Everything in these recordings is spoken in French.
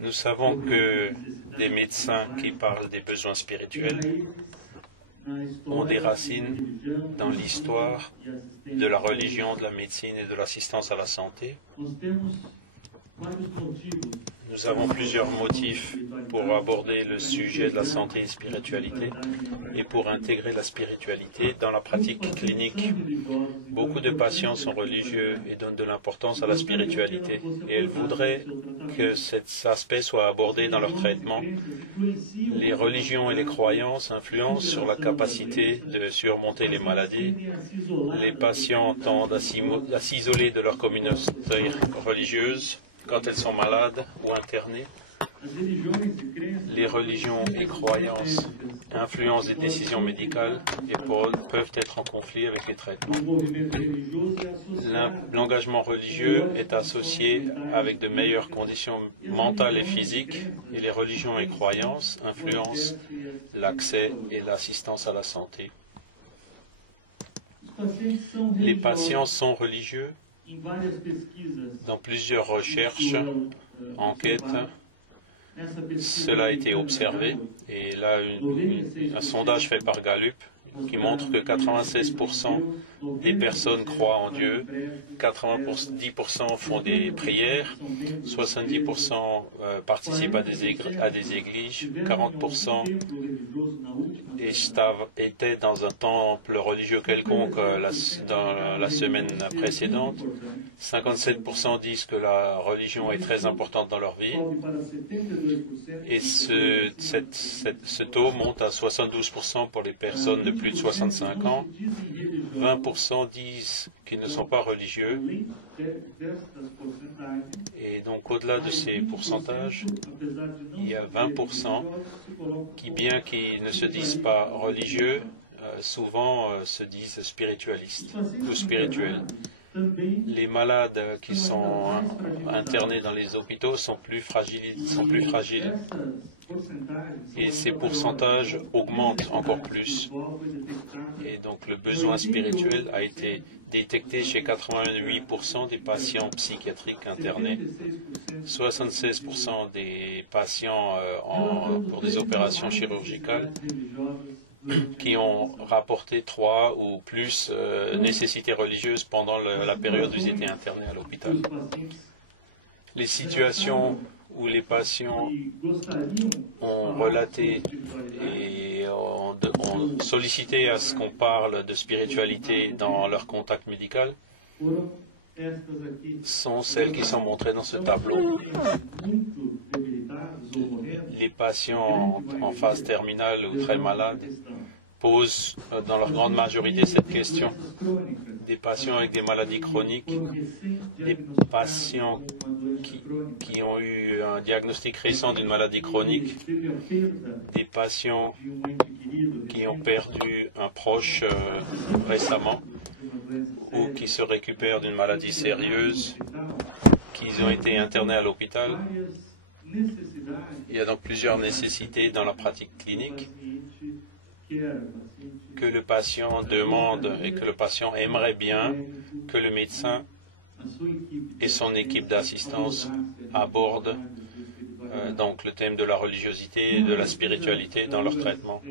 Nous savons que des médecins qui parlent des besoins spirituels ont des racines dans l'histoire de la religion, de la médecine et de l'assistance à la santé. Nous avons plusieurs motifs pour aborder le sujet de la santé et spiritualité et pour intégrer la spiritualité dans la pratique clinique. Beaucoup de patients sont religieux et donnent de l'importance à la spiritualité et elles voudraient que cet aspect soit abordé dans leur traitement. Les religions et les croyances influencent sur la capacité de surmonter les maladies. Les patients tendent à s'isoler de leur communauté religieuse quand elles sont malades ou internées. Les religions et croyances influencent les décisions médicales et peuvent être en conflit avec les traitements. L'engagement religieux est associé avec de meilleures conditions mentales et physiques et les religions et croyances influencent l'accès et l'assistance à la santé. Les patients sont religieux. Dans plusieurs recherches, enquêtes, cela a été observé. Et là, un sondage fait par Gallup qui montre que 96% des personnes croient en Dieu, 10% font des prières, 70% participent à des églises, 40% étaient dans un temple religieux quelconque dans la semaine précédente, 57% disent que la religion est très importante dans leur vie, et ce taux monte à 72% pour les personnes de plus de 65 ans, 20% disent qu'ils ne sont pas religieux, et donc au-delà de ces pourcentages, il y a 20% qui, bien qu'ils ne se disent pas religieux, souvent se disent spiritualistes ou spirituels. Les malades qui sont internés dans les hôpitaux sont plus fragiles. Et ces pourcentages augmentent encore plus. Et donc le besoin spirituel a été détecté chez 88% des patients psychiatriques internés, 76% des patients pour des opérations chirurgicales qui ont rapporté 3 ou plus nécessités religieuses pendant la période où ils étaient internés à l'hôpital. Les situations où les patients ont relaté et ont sollicité à ce qu'on parle de spiritualité dans leur contact médical sont celles qui sont montrées dans ce tableau. Les patients en phase terminale ou très malades posent dans leur grande majorité cette question. Des patients avec des maladies chroniques, des patients qui ont eu un diagnostic récent d'une maladie chronique, des patients qui ont perdu un proche récemment ou qui se récupèrent d'une maladie sérieuse, qui ont été internés à l'hôpital. Il y a donc plusieurs nécessités dans la pratique clinique que le patient demande et que le patient aimerait bien que le médecin et son équipe d'assistance abordent donc le thème de la religiosité et de la spiritualité dans leur traitement.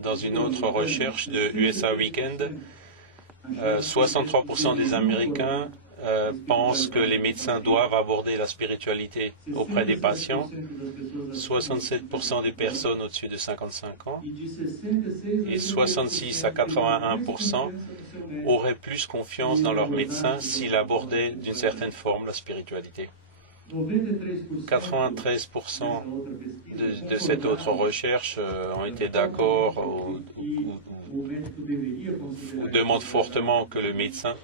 Dans une autre recherche de USA Weekend, 63% des Américains pensent que les médecins doivent aborder la spiritualité auprès des patients, 67% des personnes au-dessus de 55 ans et 66 à 81% auraient plus confiance dans leur médecin s'il abordait d'une certaine forme la spiritualité. 93% de cette autre recherche ont été d'accord ou demandent fortement que le médecin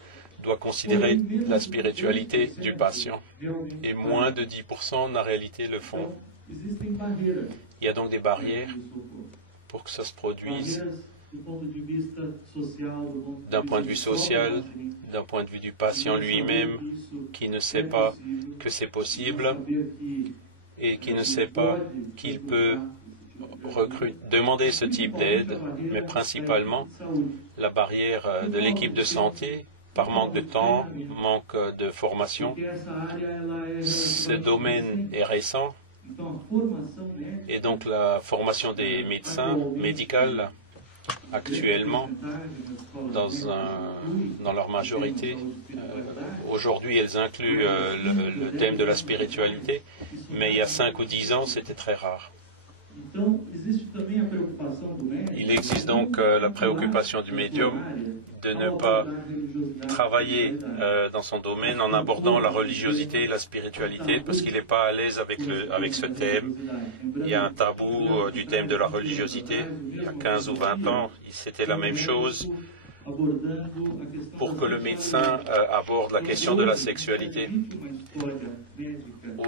doit considérer la spiritualité du patient. Et moins de 10% en réalité le font. Il y a donc des barrières pour que ça se produise d'un point de vue social, d'un point de vue du patient lui-même qui ne sait pas que c'est possible et qui ne sait pas qu'il peut demander ce type d'aide, mais principalement la barrière de l'équipe de santé par manque de temps, manque de formation. Ce domaine est récent et donc la formation des médecins médicales actuellement, dans leur majorité, aujourd'hui elles incluent le thème de la spiritualité, mais il y a 5 ou 10 ans c'était très rare. Il existe donc la préoccupation du médium de ne pas travailler dans son domaine en abordant la religiosité et la spiritualité parce qu'il n'est pas à l'aise avec ce thème. Il y a un tabou du thème de la religiosité. Il y a 15 ou 20 ans, c'était la même chose pour que le médecin aborde la question de la sexualité.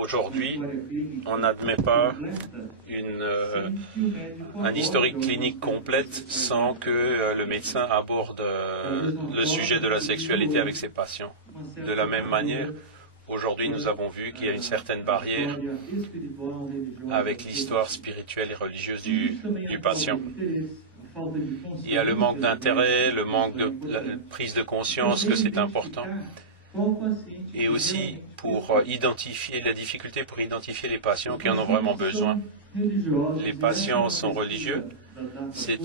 Aujourd'hui, on n'admet pas un historique clinique complète sans que le médecin aborde le sujet de la sexualité avec ses patients. De la même manière, aujourd'hui nous avons vu qu'il y a une certaine barrière avec l'histoire spirituelle et religieuse du patient. Il y a le manque d'intérêt, le manque de prise de conscience que c'est important, et aussi pour identifier la difficulté pour identifier les patients qui en ont vraiment besoin. Les patients sont religieux. C'est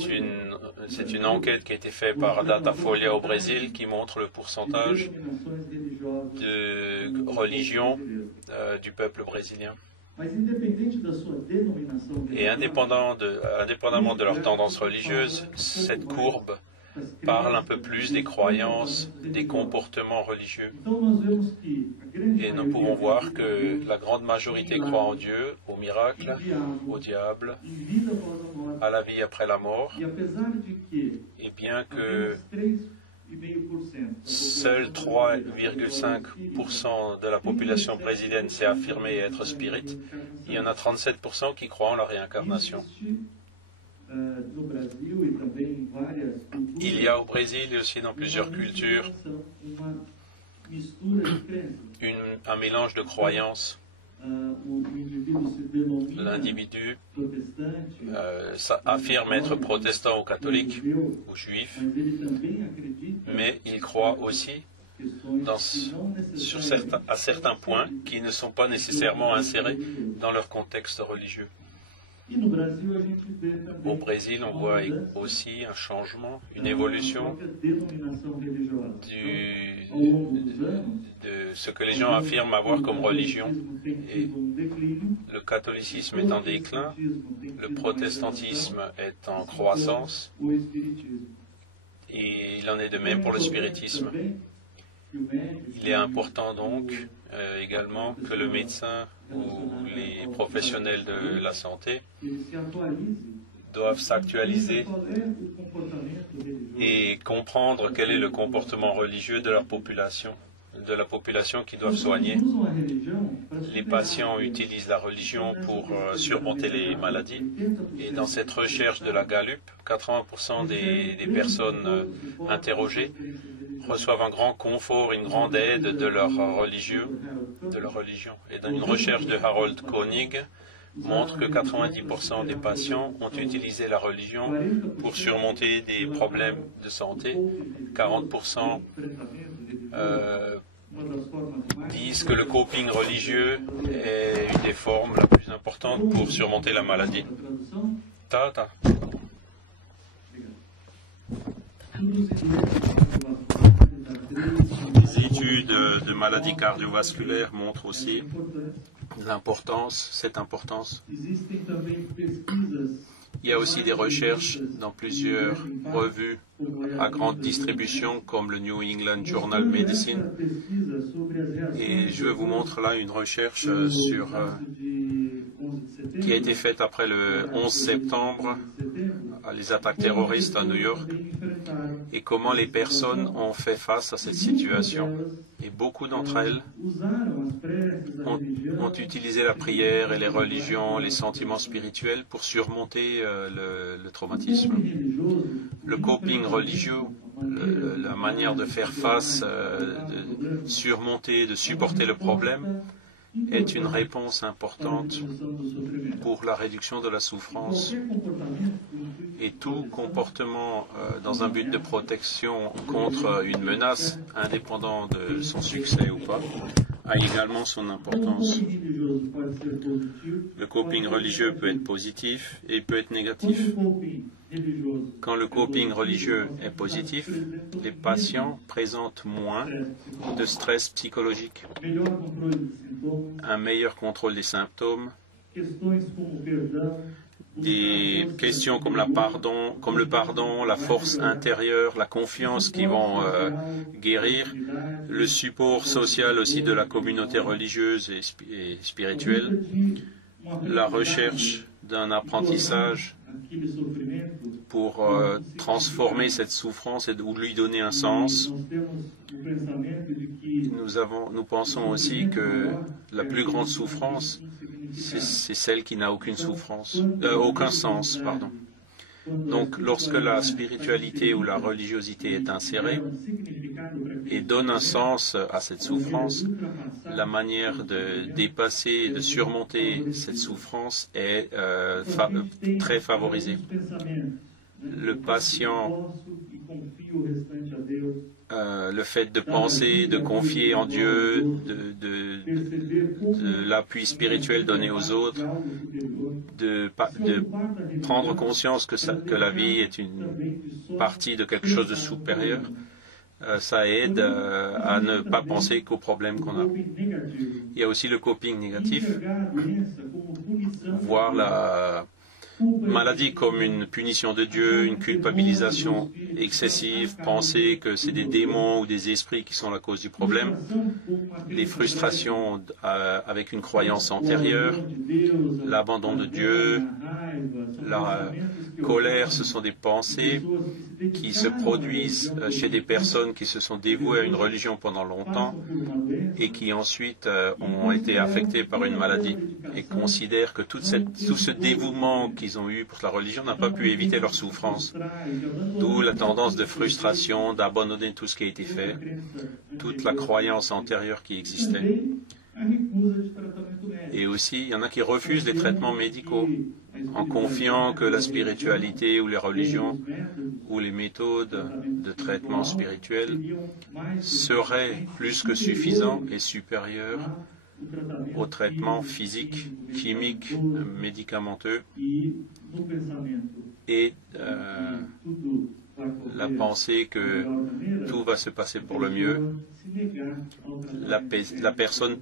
une enquête qui a été faite par Datafolha au Brésil qui montre le pourcentage de religion du peuple brésilien. Et indépendamment de leur tendance religieuse, cette courbe parle un peu plus des croyances, des comportements religieux. Et nous pouvons voir que la grande majorité croit en Dieu, au miracle, au diable, à la vie après la mort. Et bien que seuls 3,5% de la population brésilienne s'est affirmée être spirit, il y en a 37% qui croient en la réincarnation. Il y a au Brésil et aussi dans plusieurs cultures un mélange de croyances. L'individu affirme être protestant ou catholique ou juif, mais il croit aussi à certains points qui ne sont pas nécessairement insérés dans leur contexte religieux. Au Brésil, on voit aussi un changement, une évolution de ce que les gens affirment avoir comme religion. Et le catholicisme est en déclin, le protestantisme est en croissance, et il en est de même pour le spiritisme. Il est important donc également que le médecin ou les professionnels de la santé doivent s'actualiser et comprendre quel est le comportement religieux de la population qu'ils doivent soigner. Les patients utilisent la religion pour surmonter les maladies. Et dans cette recherche de la Gallup, 80% des personnes interrogées reçoivent un grand confort, une grande aide de leur religion. Et dans une recherche de Harold Koenig, montre que 90% des patients ont utilisé la religion pour surmonter des problèmes de santé. 40% disent que le coping religieux est une des formes la plus importante pour surmonter la maladie. Les études de maladies cardiovasculaires montrent aussi cette importance. Il y a aussi des recherches dans plusieurs revues à grande distribution comme le New England Journal Medicine. Et je vous montre là une recherche qui a été faite après le 11 septembre, les attaques terroristes à New York, et comment les personnes ont fait face à cette situation. Et beaucoup d'entre elles ont utilisé la prière et les religions, les sentiments spirituels pour surmonter le traumatisme. Le coping religieux, la manière de faire face, de surmonter, de supporter le problème, est une réponse importante pour la réduction de la souffrance. Et tout comportement dans un but de protection contre une menace, indépendant de son succès ou pas, a également son importance. Le coping religieux peut être positif et il peut être négatif. Quand le coping religieux est positif, les patients présentent moins de stress psychologique, un meilleur contrôle des symptômes, des questions comme le pardon, la force intérieure, la confiance qui vont guérir, le support social aussi de la communauté religieuse et spirituelle, la recherche d'un apprensage pour transformer cette souffrance ou lui donner un sens. Nous pensons aussi que la plus grande souffrance, c'est celle qui n'a aucun sens. Donc, lorsque la spiritualité ou la religiosité est insérée et donne un sens à cette souffrance, la manière de dépasser, de surmonter cette souffrance est très favorisée. Le patient, le fait de penser, de confier en Dieu, de l'appui spirituel donné aux autres, de prendre conscience que la vie est une partie de quelque chose de supérieur, ça aide à ne pas penser qu'aux problèmes qu'on a. Il y a aussi le coping négatif, voir la maladie comme une punition de Dieu, une culpabilisation excessive, penser que c'est des démons ou des esprits qui sont la cause du problème, les frustrations avec une croyance antérieure, l'abandon de Dieu, la colère, ce sont des pensées qui se produisent chez des personnes qui se sont dévouées à une religion pendant longtemps et qui ensuite ont été affectées par une maladie et considèrent que tout ce dévouement qu'ils ont eu pour la religion n'a pas pu éviter leur souffrance. D'où la tendance de frustration, d'abandonner tout ce qui a été fait, toute la croyance antérieure qui existait. Et aussi, il y en a qui refusent les traitements médicaux en confiant que la spiritualité ou les religions ou les méthodes de traitement spirituel seraient plus que suffisants et supérieurs aux traitements physiques, chimiques, médicamenteux et la pensée que tout va se passer pour le mieux. La personne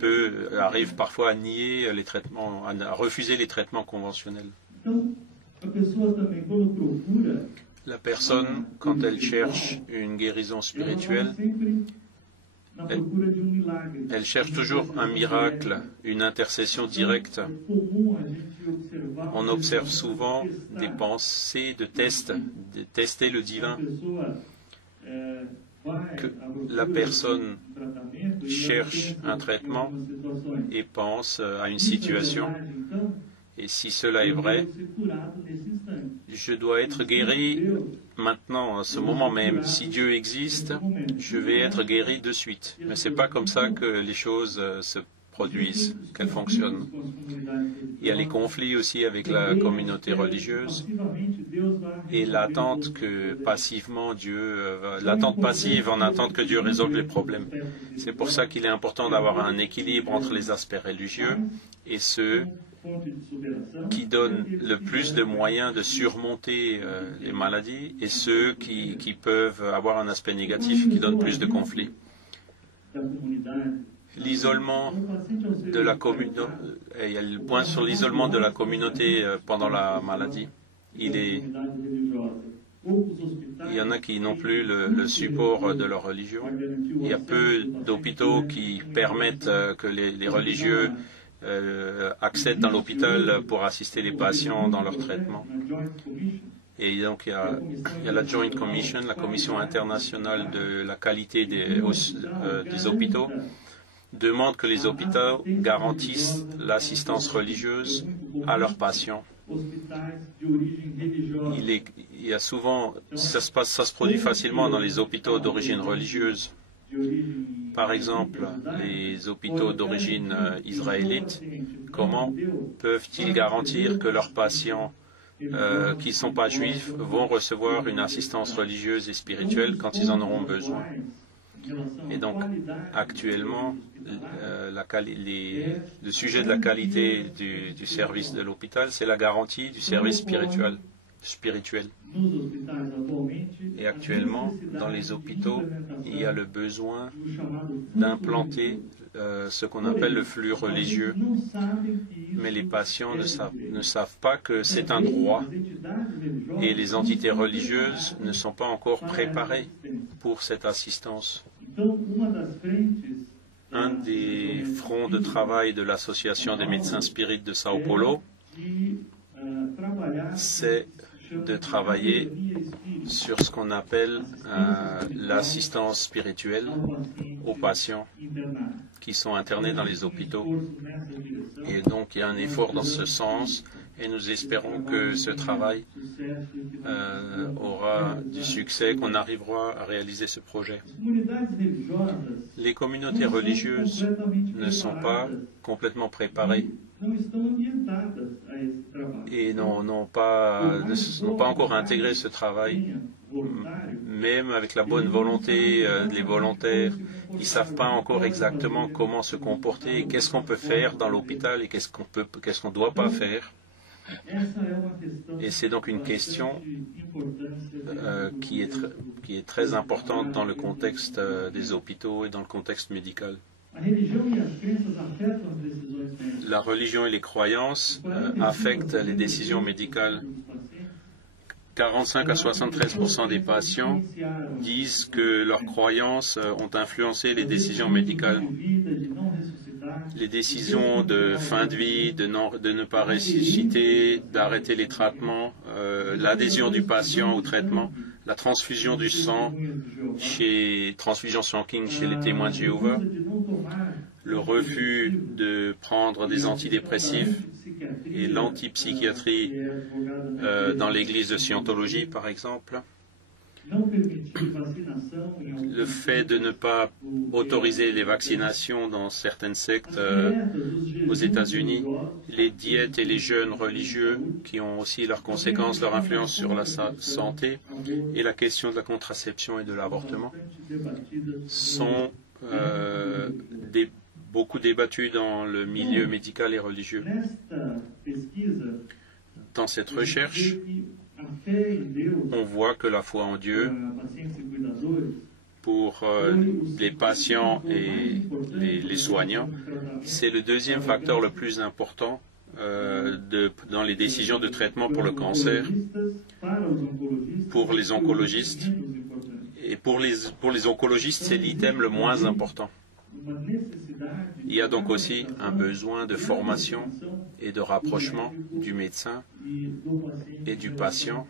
arrive parfois à nier les traitements, à refuser les traitements conventionnels. La personne, quand elle cherche une guérison spirituelle, elle cherche toujours un miracle, une intercession directe. On observe souvent des pensées de tester le divin. Que la personne cherche un traitement et pense à une situation. Et si cela est vrai, je dois être guéri maintenant, à ce moment même. Si Dieu existe, je vais être guéri de suite. Mais ce n'est pas comme ça que les choses se produisent, qu'elles fonctionnent. Il y a les conflits aussi avec la communauté religieuse et l'attente passive en attente que Dieu résolve les problèmes. C'est pour ça qu'il est important d'avoir un équilibre entre les aspects religieux et ceux qui donnent le plus de moyens de surmonter les maladies et ceux qui peuvent avoir un aspect négatif qui donne plus de conflits. L'isolement de la communauté, il y a le point sur l'isolement de la communauté pendant la maladie. Il y en a qui n'ont plus le support de leur religion. Il y a peu d'hôpitaux qui permettent que les religieux accèdent dans l'hôpital pour assister les patients dans leur traitement. Et donc il y a la Joint Commission, la Commission internationale de la qualité des hôpitaux, demande que les hôpitaux garantissent l'assistance religieuse à leurs patients. Il y a souvent, ça se produit facilement dans les hôpitaux d'origine religieuse. Par exemple, les hôpitaux d'origine israélite, comment peuvent-ils garantir que leurs patients qui ne sont pas juifs vont recevoir une assistance religieuse et spirituelle quand ils en auront besoin. Et donc, actuellement, le sujet de la qualité du service de l'hôpital, c'est la garantie du service spirituel. Et actuellement, dans les hôpitaux, il y a le besoin d'implanter ce qu'on appelle le flux religieux. Mais les patients ne savent pas que c'est un droit et les entités religieuses ne sont pas encore préparées pour cette assistance. Un des fronts de travail de l'Association des médecins spirites de Sao Paulo, c'est de travailler sur ce qu'on appelle l'assistance spirituelle aux patients qui sont internés dans les hôpitaux. Et donc, il y a un effort dans ce sens et nous espérons que ce travail aura du succès, qu'on arrivera à réaliser ce projet. Les communautés religieuses ne sont pas complètement préparées et n'ont pas encore intégré ce travail. Même avec la bonne volonté des volontaires, ils ne savent pas encore exactement comment se comporter, qu'est-ce qu'on peut faire dans l'hôpital et qu'est-ce qu'on ne doit pas faire. Et c'est donc une question qui est très importante dans le contexte des hôpitaux et dans le contexte médical. La religion et les croyances affectent les décisions médicales. 45 à 73% des patients disent que leurs croyances ont influencé les décisions médicales. Les décisions de fin de vie, de ne pas ressusciter, d'arrêter les traitements, l'adhésion du patient au traitement, la transfusion du sang, transfusion sanguine chez les témoins de Jéhovah, le refus de prendre des antidépressifs et l'antipsychiatrie dans l'église de Scientologie, par exemple. Le fait de ne pas autoriser les vaccinations dans certaines sectes aux États-Unis, les diètes et les jeûnes religieux qui ont aussi leurs conséquences, leur influence sur la santé, et la question de la contraception et de l'avortement sont beaucoup débattus dans le milieu médical et religieux. Dans cette recherche, on voit que la foi en Dieu, pour les patients et les soignants, c'est le deuxième facteur le plus important dans les décisions de traitement pour le cancer, pour les oncologistes. Et pour les oncologistes, c'est l'item le moins important. Il y a donc aussi un besoin de formation et de rapprochement du médecin et du patient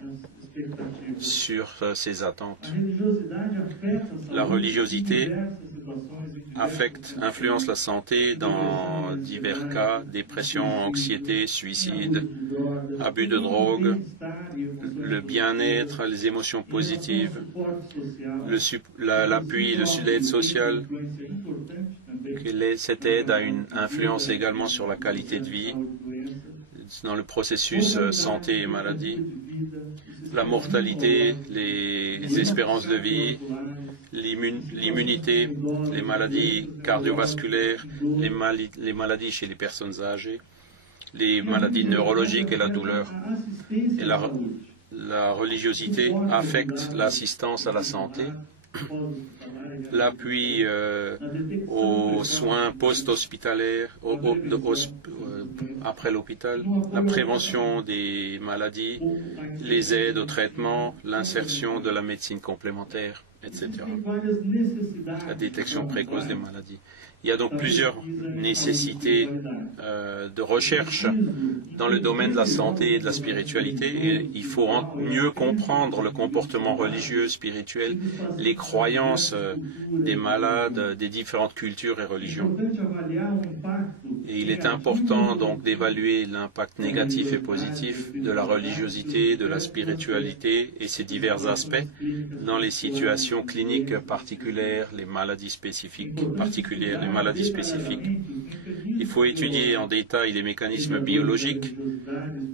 sur ses attentes. La religiosité influence la santé dans divers cas, dépression, anxiété, suicide, abus de drogue, le bien-être, les émotions positives, l'appui, l'aide sociale. Cette aide a une influence également sur la qualité de vie dans le processus santé et maladie, la mortalité, les espérances de vie, l'immunité, les maladies cardiovasculaires, les maladies chez les personnes âgées, les maladies neurologiques et la douleur. Et la religiosité affecte l'assistance à la santé, l'appui aux soins post-hospitalaires, après l'hôpital, la prévention des maladies, les aides au traitement, l'insertion de la médecine complémentaire, etc. La détection précoce des maladies. Il y a donc plusieurs nécessités de recherche dans le domaine de la santé et de la spiritualité. Et il faut mieux comprendre le comportement religieux, spirituel, les croyances des malades, des différentes cultures et religions. Et il est important donc d'évaluer l'impact négatif et positif de la religiosité, de la spiritualité et ses divers aspects dans les situations cliniques particulières, les maladies spécifiques particulières, les maladies spécifiques. Il faut étudier en détail les mécanismes biologiques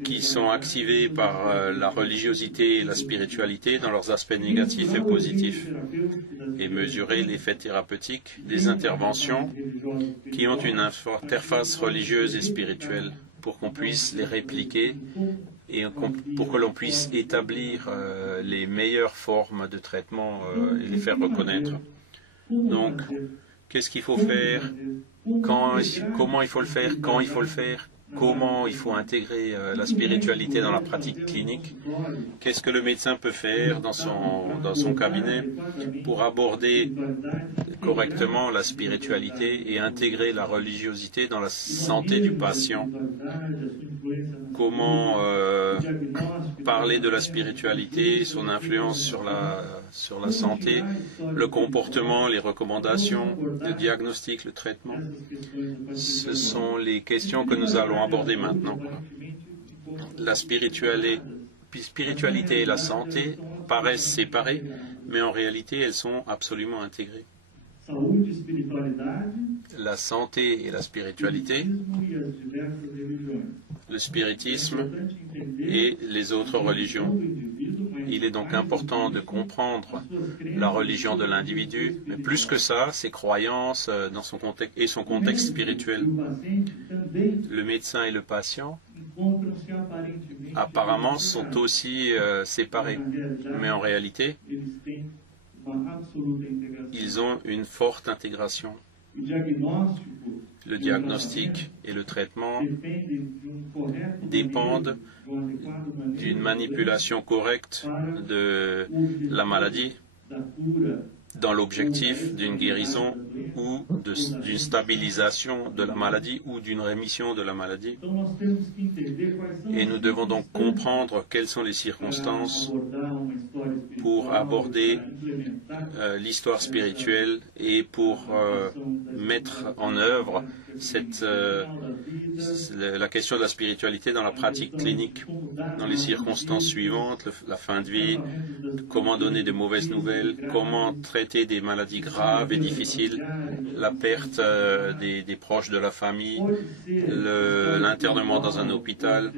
qui sont activés par la religiosité et la spiritualité dans leurs aspects négatifs et positifs, et mesurer l'effet thérapeutique des interventions qui ont une interface religieuse et spirituelle pour qu'on puisse les répliquer et pour que l'on puisse établir les meilleures formes de traitement et les faire reconnaître. Donc, qu'est-ce qu'il faut faire, comment il faut le faire, quand il faut le faire, comment il faut intégrer la spiritualité dans la pratique clinique, qu'est-ce que le médecin peut faire dans son cabinet pour aborder correctement la spiritualité et intégrer la religiosité dans la santé du patient, comment parler de la spiritualité, son influence sur la santé, le comportement, les recommandations, le diagnostic, le traitement. Ce sont les questions que nous allons aborder maintenant. La spiritualité et la santé paraissent séparées, mais en réalité, elles sont absolument intégrées. La santé et la spiritualité, le spiritisme et les autres religions. Il est donc important de comprendre la religion de l'individu, mais plus que ça, ses croyances dans son contexte et son contexte spirituel. Le médecin et le patient, apparemment, sont aussi séparés, mais en réalité, ils ont une forte intégration. Le diagnostic et le traitement dépendent d'une manipulation correcte de la maladie dans l'objectif d'une guérison ou d'une stabilisation de la maladie ou d'une rémission de la maladie. Et nous devons donc comprendre quelles sont les circonstances pour aborder l'histoire spirituelle et pour mettre en œuvre la question de la spiritualité dans la pratique clinique, dans les circonstances suivantes, la fin de vie, comment donner de mauvaises nouvelles, comment traiter des maladies graves et difficiles, la perte des proches de la famille, l'internement dans un hôpital,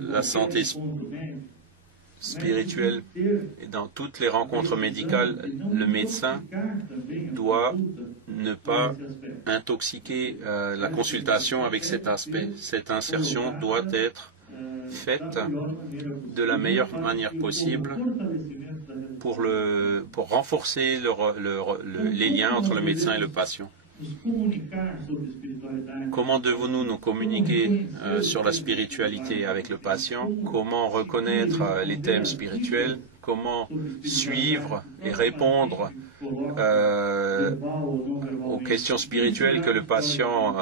la santé spirituelle. Et dans toutes les rencontres médicales, le médecin doit ne pas intoxiquer la consultation avec cet aspect. Cette insertion doit être faite de la meilleure manière possible pour renforcer les liens entre le médecin et le patient. Comment devons-nous nous communiquer sur la spiritualité avec le patient? Comment reconnaître les thèmes spirituels? Comment suivre et répondre aux questions spirituelles que le patient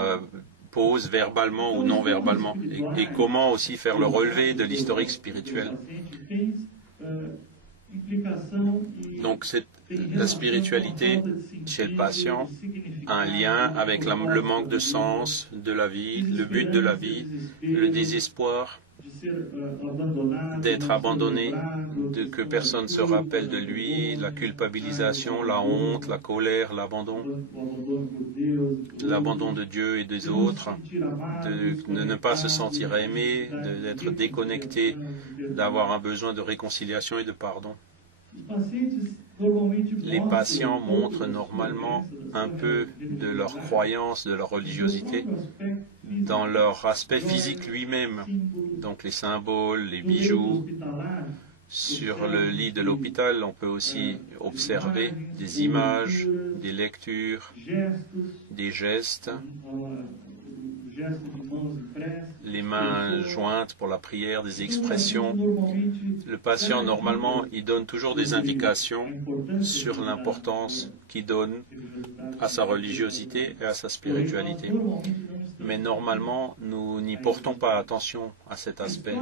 pose verbalement ou non verbalement? Et comment aussi faire le relevé de l'historique spirituel? Donc la spiritualité chez le patient a un lien avec le manque de sens de la vie, le but de la vie, le désespoir d'être abandonné, que personne ne se rappelle de lui, la culpabilisation, la honte, la colère, l'abandon de Dieu et des autres, de ne pas se sentir aimé, d'être déconnecté, d'avoir un besoin de réconciliation et de pardon. Les patients montrent normalement un peu de leur croyance, de leur religiosité dans leur aspect physique lui-même, donc les symboles, les bijoux. Sur le lit de l'hôpital, on peut aussi observer des images, des lectures, des gestes, les mains jointes pour la prière, des expressions. Le patient, normalement, il donne toujours des indications sur l'importance qu'il donne à sa religiosité et à sa spiritualité. Mais normalement, nous n'y portons pas attention à cet aspect.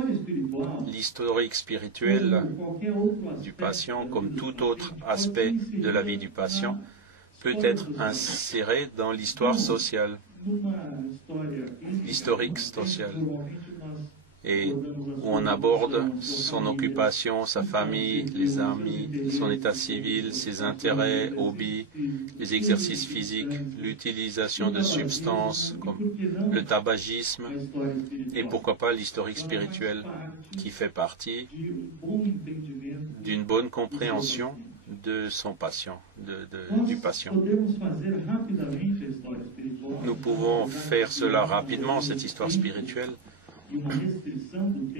L'historique spirituel du patient, comme tout autre aspect de la vie du patient, peut être inséré dans l'histoire sociale. L'historique social. et où on aborde son occupation, sa famille, les amis, son état civil, ses intérêts, hobbies, les exercices physiques, l'utilisation de substances comme le tabagisme et pourquoi pas l'historique spirituel qui fait partie d'une bonne compréhension de son patient, du patient. Nous pouvons faire cela rapidement, cette histoire spirituelle.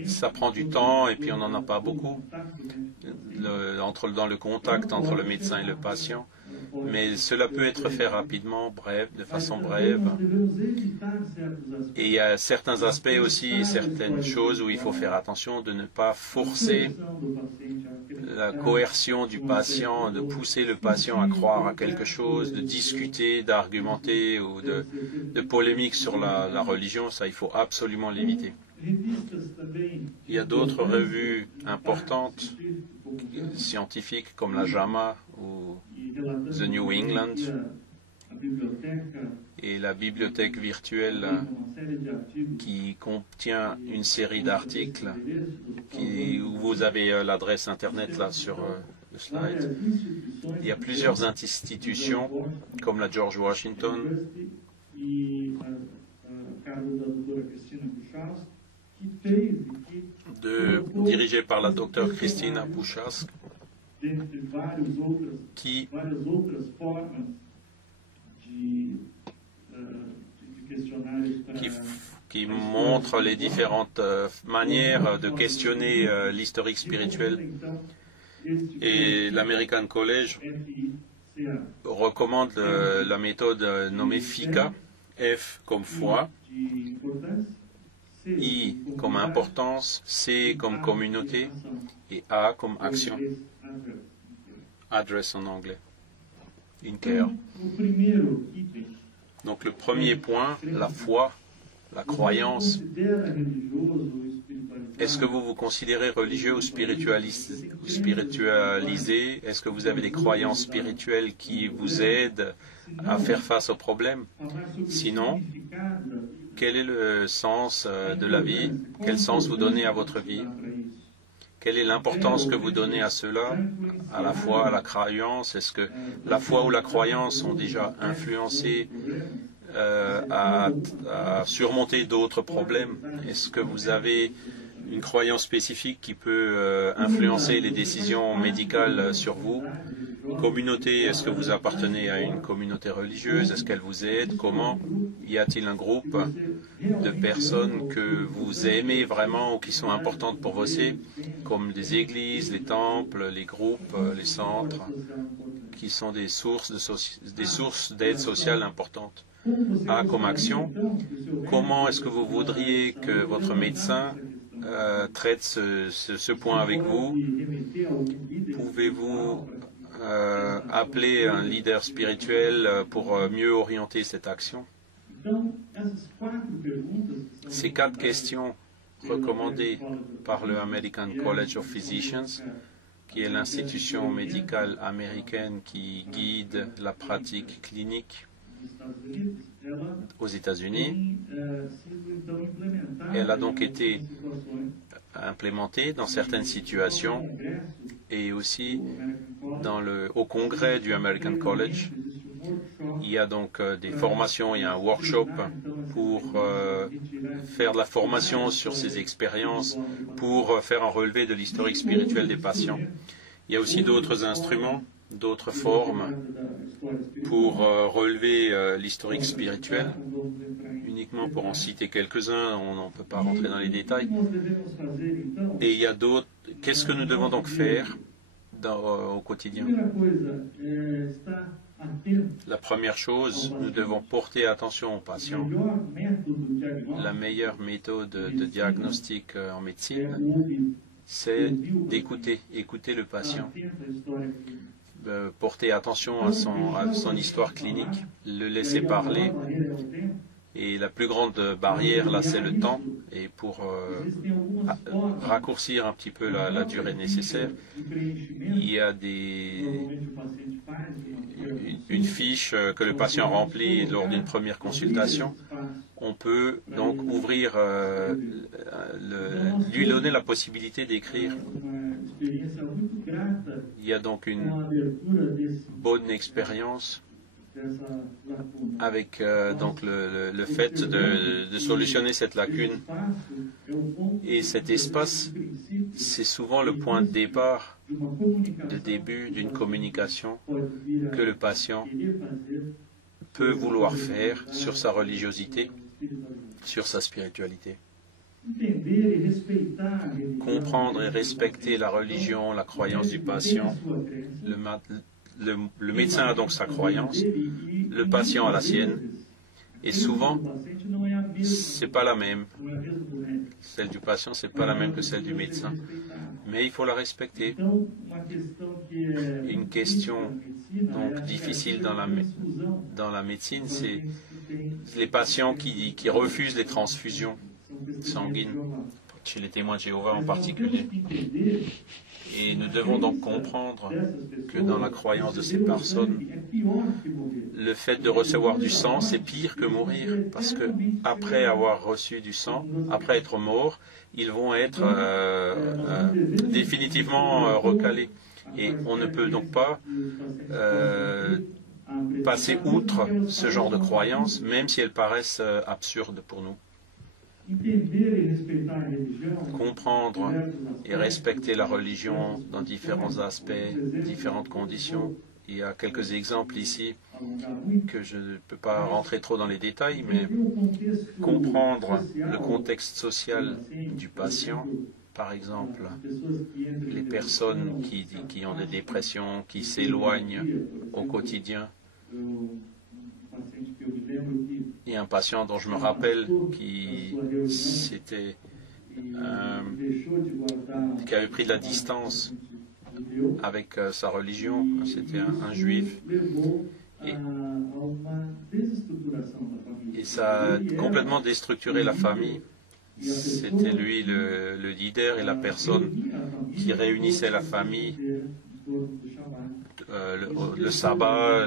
Ça prend du temps et puis on n'en a pas beaucoup dans le contact entre le médecin et le patient. Mais cela peut être fait rapidement, de façon brève. Et il y a certains aspects aussi, certaines choses où il faut faire attention de ne pas forcer la coercion du patient, de pousser le patient à croire à quelque chose, de discuter, d'argumenter ou de polémique sur la religion. Ça, il faut absolument l'éviter. Il y a d'autres revues importantes, scientifiques, comme la JAMA ou The New England et la bibliothèque virtuelle qui contient une série d'articles où vous avez l'adresse internet là sur le slide. Il y a plusieurs institutions comme la George Washington dirigée par la docteure Christina Buchalsk qui montre les différentes manières de questionner l'historique spirituel. Et l'American College recommande la méthode nommée FICA, F comme foi, I comme importance, C comme communauté et A comme action. Address en anglais. In care. Donc le premier point, la foi, la croyance. Est-ce que vous vous considérez religieux ou spiritualisé? Est-ce que vous avez des croyances spirituelles qui vous aident à faire face aux problèmes? Sinon, quel est le sens de la vie? Quel sens vous donnez à votre vie? Quelle est l'importance que vous donnez à cela, à la foi, à la croyance? Est-ce que la foi ou la croyance ont déjà influencé à surmonter d'autres problèmes? Est-ce que vous avez une croyance spécifique qui peut influencer les décisions médicales sur vous? Communauté, est-ce que vous appartenez à une communauté religieuse? Est-ce qu'elle vous aide? Comment? Y a-t-il un groupe de personnes que vous aimez vraiment ou qui sont importantes pour vous, comme les églises, les temples, les groupes, les centres, qui sont des sources d'aide sociale importantes? A comme action, comment est-ce que vous voudriez que votre médecin traite ce point avec vous? Pouvez-vous appeler un leader spirituel pour mieux orienter cette action? Ces 4 questions recommandées par le American College of Physicians, qui est l'institution médicale américaine qui guide la pratique clinique aux États-Unis. Elle a donc été implémentée dans certaines situations et aussi au congrès du American College. Il y a donc des formations, il y a un workshop pour faire de la formation sur ces expériences, pour faire un relevé de l'historique spirituel des patients. Il y a aussi d'autres instruments, d'autres formes pour relever l'historique spirituel. Uniquement pour en citer quelques-uns, on n'en peut pas rentrer dans les détails. Et il y a d'autres. Qu'est-ce que nous devons donc faire au quotidien? La première chose, nous devons porter attention aux patients. La meilleure méthode de diagnostic en médecine, c'est d'écouter, écouter le patient. Porter attention à son histoire clinique, le laisser parler. Et la plus grande barrière, là, c'est le temps. Et pour raccourcir un petit peu la durée nécessaire, il y a une fiche que le patient remplit lors d'une première consultation. on peut donc ouvrir, lui donner la possibilité d'écrire. Il y a donc une bonne expérience avec donc le fait de solutionner cette lacune. Et cet espace, c'est souvent le point de départ, de début d'une communication que le patient peut vouloir faire sur sa religiosité, sur sa spiritualité. Comprendre et respecter la religion, la croyance du patient. Le médecin a donc sa croyance, le patient a la sienne, et souvent, c'est pas la même. Celle du patient, c'est pas la même que celle du médecin, mais il faut la respecter. Une question donc difficile dans la médecine, c'est les patients qui refusent les transfusions sanguines, chez les témoins de Jéhovah en particulier. Et nous devons donc comprendre que dans la croyance de ces personnes, le fait de recevoir du sang, c'est pire que mourir, parce que après avoir reçu du sang, après être mort, ils vont être définitivement recalés. Et on ne peut donc pas passer outre ce genre de croyances, même si elles paraissent absurdes pour nous. Comprendre et respecter la religion dans différents aspects, différentes conditions. Il y a quelques exemples ici que je ne peux pas rentrer trop dans les détails, mais comprendre le contexte social du patient, par exemple, les personnes qui ont des dépressions, qui s'éloignent au quotidien. Il y a un patient dont je me rappelle qui avait pris de la distance avec sa religion. C'était un juif. Et ça a complètement déstructuré la famille. C'était lui le leader et la personne qui réunissait la famille, le sabbat,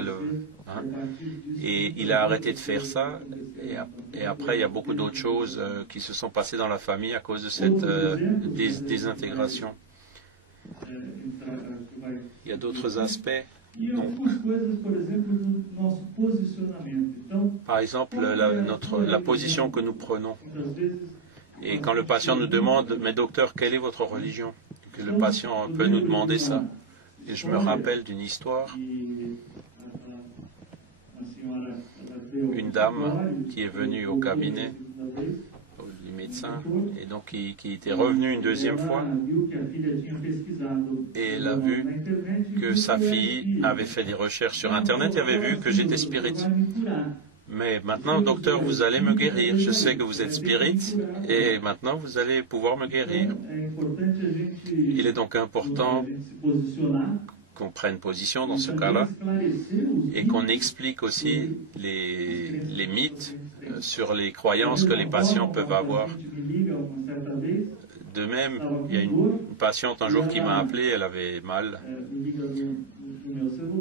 et il a arrêté de faire ça. Et après, il y a beaucoup d'autres choses qui se sont passées dans la famille à cause de cette désintégration. Il y a d'autres aspects. Donc, par exemple, la position que nous prenons. Et quand le patient nous demande, mais docteur, quelle est votre religion? Que le patient peut nous demander ça. Et je me rappelle d'une histoire. Une dame qui est venue au cabinet du médecin et donc qui était revenue une deuxième fois et elle a vu que sa fille avait fait des recherches sur Internet et avait vu que j'étais spirit. Mais maintenant, docteur, vous allez me guérir. Je sais que vous êtes spirit et maintenant vous allez pouvoir me guérir. Il est donc important qu'on prenne position dans ce cas-là et qu'on explique aussi les mythes sur les croyances que les patients peuvent avoir. De même, il y a une patiente un jour qui m'a appelé, elle avait mal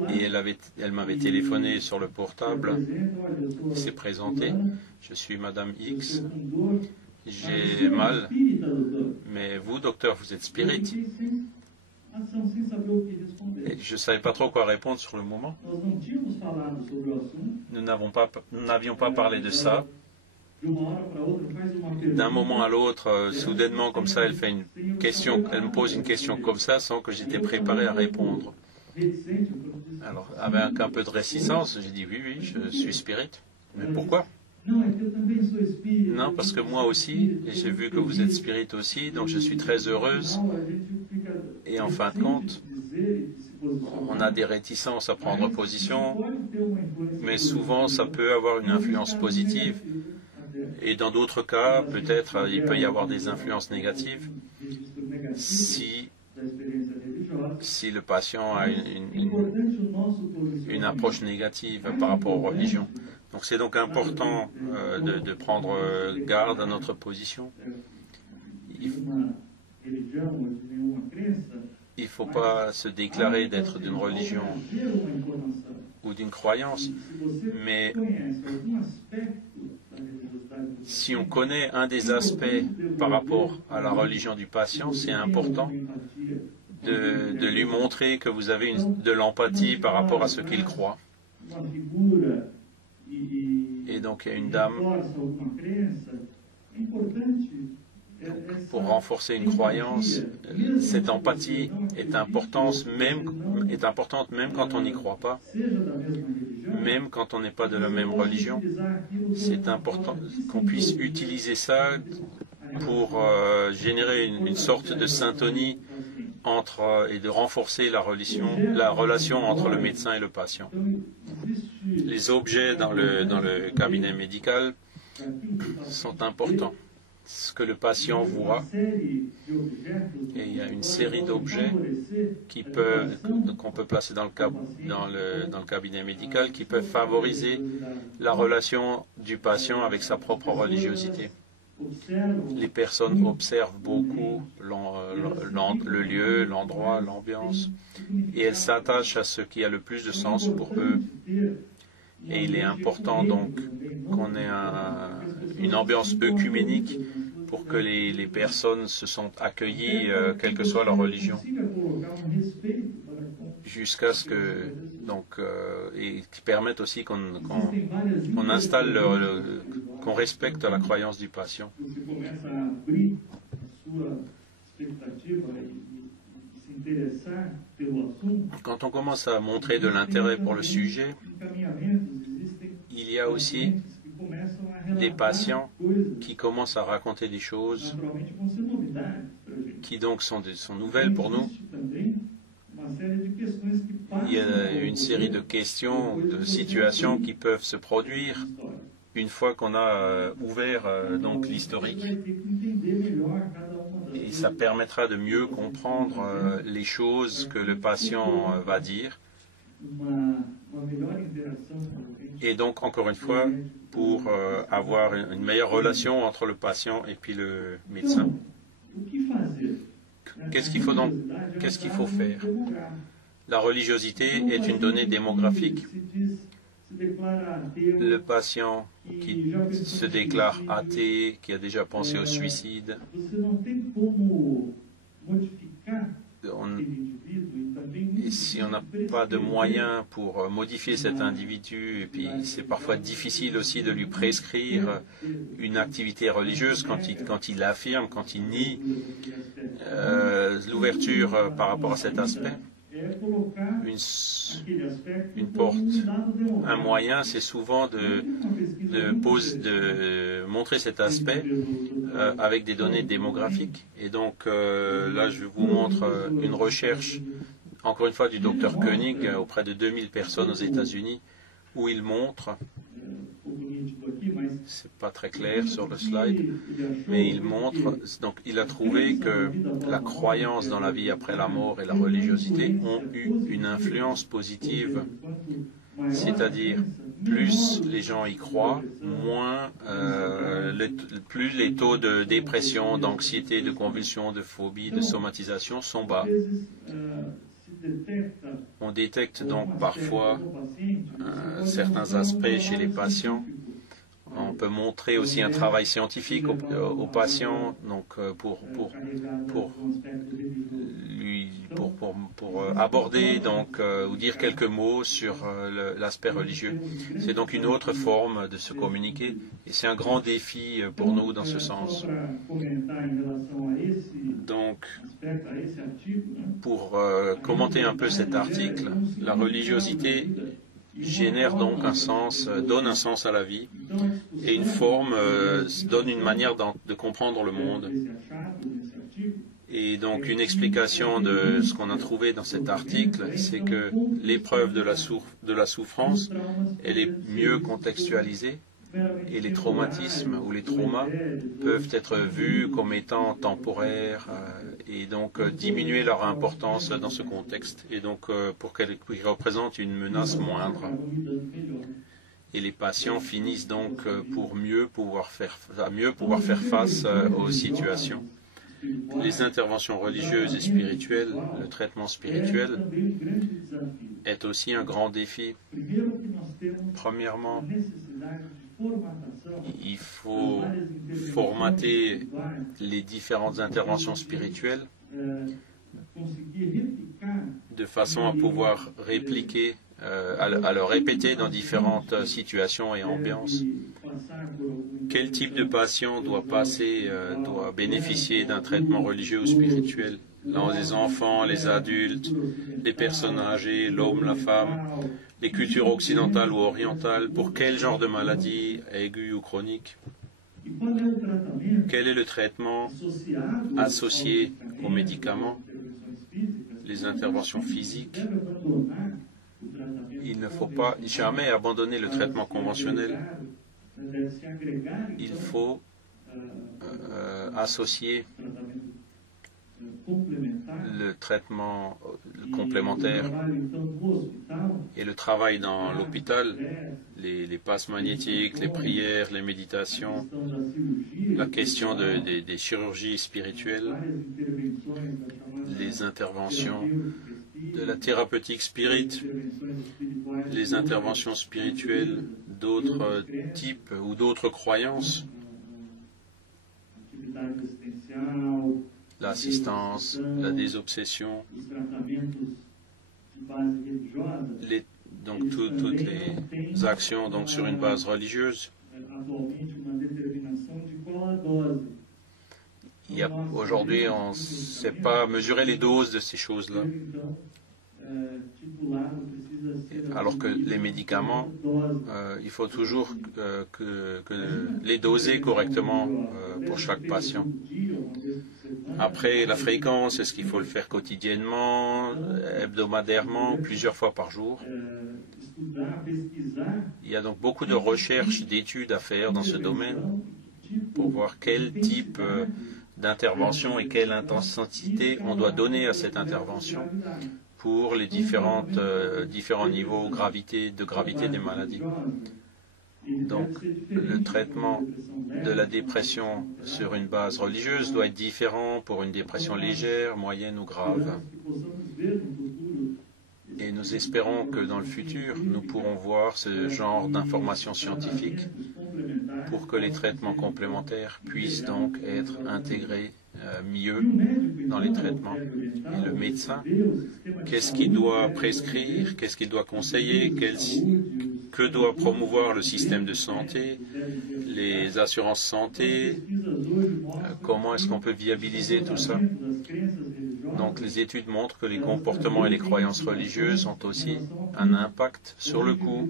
et elle m'avait téléphoné sur le portable, elle s'est présentée, je suis Madame X, j'ai mal, mais vous, docteur, vous êtes spirit. Et je ne savais pas trop quoi répondre sur le moment. Nous n'avions pas parlé de ça. D'un moment à l'autre, soudainement comme ça, elle me pose une question comme ça sans que j'étais préparé à répondre. Alors, avec un peu de réticence, j'ai dit oui, je suis spirit. Mais pourquoi? Non, parce que moi aussi, et j'ai vu que vous êtes spirit aussi, donc je suis très heureuse. Et en fin de compte, on a des réticences à prendre position, mais souvent ça peut avoir une influence positive. Et dans d'autres cas, peut-être il peut y avoir des influences négatives si le patient a une approche négative par rapport aux religions. Donc c'est donc important de prendre garde à notre position. Il ne faut pas se déclarer d'être d'une religion ou d'une croyance, mais Si on connaît un des aspects par rapport à la religion du patient, c'est important de lui montrer que vous avez de l'empathie par rapport à ce qu'il croit. Et donc il y a une dame, pour renforcer une croyance, cette empathie est importante même quand on n'y croit pas, même quand on n'est pas de la même religion. C'est important qu'on puisse utiliser ça pour générer une sorte de syntonie et de renforcer la relation entre le médecin et le patient. Les objets dans le cabinet médical sont importants. Ce que le patient voit, et il y a une série d'objets qu'on peut placer dans le cabinet médical qui peuvent favoriser la relation du patient avec sa propre religiosité. Les personnes observent beaucoup le lieu, l'endroit, l'ambiance, et elles s'attachent à ce qui a le plus de sens pour eux. Et il est important donc qu'on ait une ambiance œcuménique pour que les personnes se sentent accueillies, quelle que soit leur religion, jusqu'à ce que et qui permettent aussi qu'on installe qu'on respecte la croyance du patient. Quand on commence à montrer de l'intérêt pour le sujet, il y a aussi des patients qui commencent à raconter des choses qui donc sont nouvelles pour nous. Il y a une série de questions, de situations qui peuvent se produire une fois qu'on a ouvert donc l'historique. Et ça permettra de mieux comprendre les choses que le patient va dire. Et donc, encore une fois, pour avoir une meilleure relation entre le patient et puis le médecin. Qu'est-ce qu'il faut faire? La religiosité est une donnée démographique. Le patient qui se déclare athée, qui a déjà pensé au suicide, et si on n'a pas de moyens pour modifier cet individu, et puis c'est parfois difficile aussi de lui prescrire une activité religieuse quand il affirme, quand il nie l'ouverture par rapport à cet aspect. Une porte, un moyen, c'est souvent de montrer cet aspect avec des données démographiques. Et donc là, je vous montre une recherche, encore une fois, du Dr Koenig auprès de 2000 personnes aux États-Unis, où il montre, c'est pas très clair sur le slide, mais il montre, donc il a trouvé que la croyance dans la vie après la mort et la religiosité ont eu une influence positive, c'est-à-dire plus les gens y croient, plus les taux de dépression, d'anxiété, de convulsion, de phobie, de somatisation sont bas. On détecte donc parfois certains aspects chez les patients. On peut montrer aussi un travail scientifique aux patients, donc pour aborder donc ou dire quelques mots sur l'aspect religieux. C'est donc une autre forme de se communiquer et c'est un grand défi pour nous dans ce sens. Donc, pour commenter un peu cet article, la religiosité génère donc donne un sens à la vie et une forme, donne une manière de comprendre le monde. Et donc une explication de ce qu'on a trouvé dans cet article, c'est que l'épreuve de la souffrance, elle est mieux contextualisée et les traumatismes ou les traumas peuvent être vus comme étant temporaires et donc diminuer leur importance dans ce contexte et donc pour qu'ils représentent une menace moindre. Et les patients finissent donc pour mieux pouvoir faire face aux situations. Les interventions religieuses et spirituelles, le traitement spirituel est aussi un grand défi. Premièrement, Il faut formater les différentes interventions spirituelles de façon à pouvoir répliquer, à le répéter dans différentes situations et ambiances. Quel type de patient doit bénéficier d'un traitement religieux ou spirituel? Les enfants, les adultes, les personnes âgées, l'homme, la femme, les cultures occidentales ou orientales, pour quel genre de maladie, aiguë ou chronique? Quel est le traitement associé aux médicaments, les interventions physiques? Il ne faut pas jamais abandonner le traitement conventionnel. Il faut associer le traitement complémentaire et le travail dans l'hôpital, les passes magnétiques, les prières, les méditations, la question des chirurgies spirituelles, les interventions de la thérapeutique spirit, les interventions spirituelles d'autres types ou d'autres croyances, l'assistance, la désobsession, donc toutes les actions donc, sur une base religieuse. Aujourd'hui, on ne sait pas mesurer les doses de ces choses-là. Alors que les médicaments, il faut toujours les doser correctement pour chaque patient. Après, la fréquence, est-ce qu'il faut le faire quotidiennement, hebdomadairement, plusieurs fois par jour? Il y a donc beaucoup de recherches, d'études à faire dans ce domaine pour voir quel type d'intervention et quelle intensité on doit donner à cette intervention pour les différents niveaux de gravité des maladies. Donc, le traitement de la dépression sur une base religieuse doit être différent pour une dépression légère, moyenne ou grave. Et nous espérons que dans le futur, nous pourrons voir ce genre d'informations scientifiques pour que les traitements complémentaires puissent donc être intégrés mieux dans les traitements. Et le médecin, qu'est-ce qu'il doit prescrire, qu'est-ce qu'il doit conseiller, que doit promouvoir le système de santé, les assurances santé, comment est-ce qu'on peut viabiliser tout ça. Donc les études montrent que les comportements et les croyances religieuses ont aussi un impact sur le coût.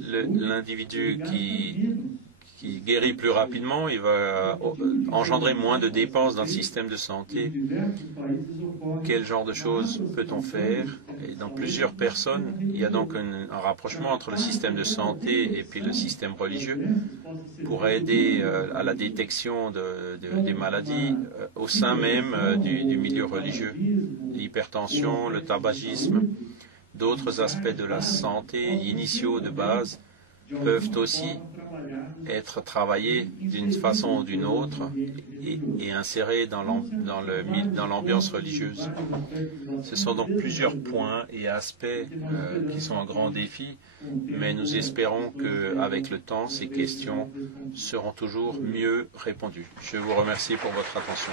L'individu qui guérit plus rapidement, il va engendrer moins de dépenses dans le système de santé. Quel genre de choses peut-on faire? Et dans plusieurs personnes, il y a donc un rapprochement entre le système de santé et puis le système religieux pour aider à la détection des maladies au sein même du milieu religieux. L'hypertension, le tabagisme, d'autres aspects de la santé initiaux de base peuvent aussi être travaillés d'une façon ou d'une autre et insérés dans l'ambiance religieuse. Ce sont donc plusieurs points et aspects qui sont un grand défi, mais nous espérons qu'avec le temps, ces questions seront toujours mieux répondues. Je vous remercie pour votre attention.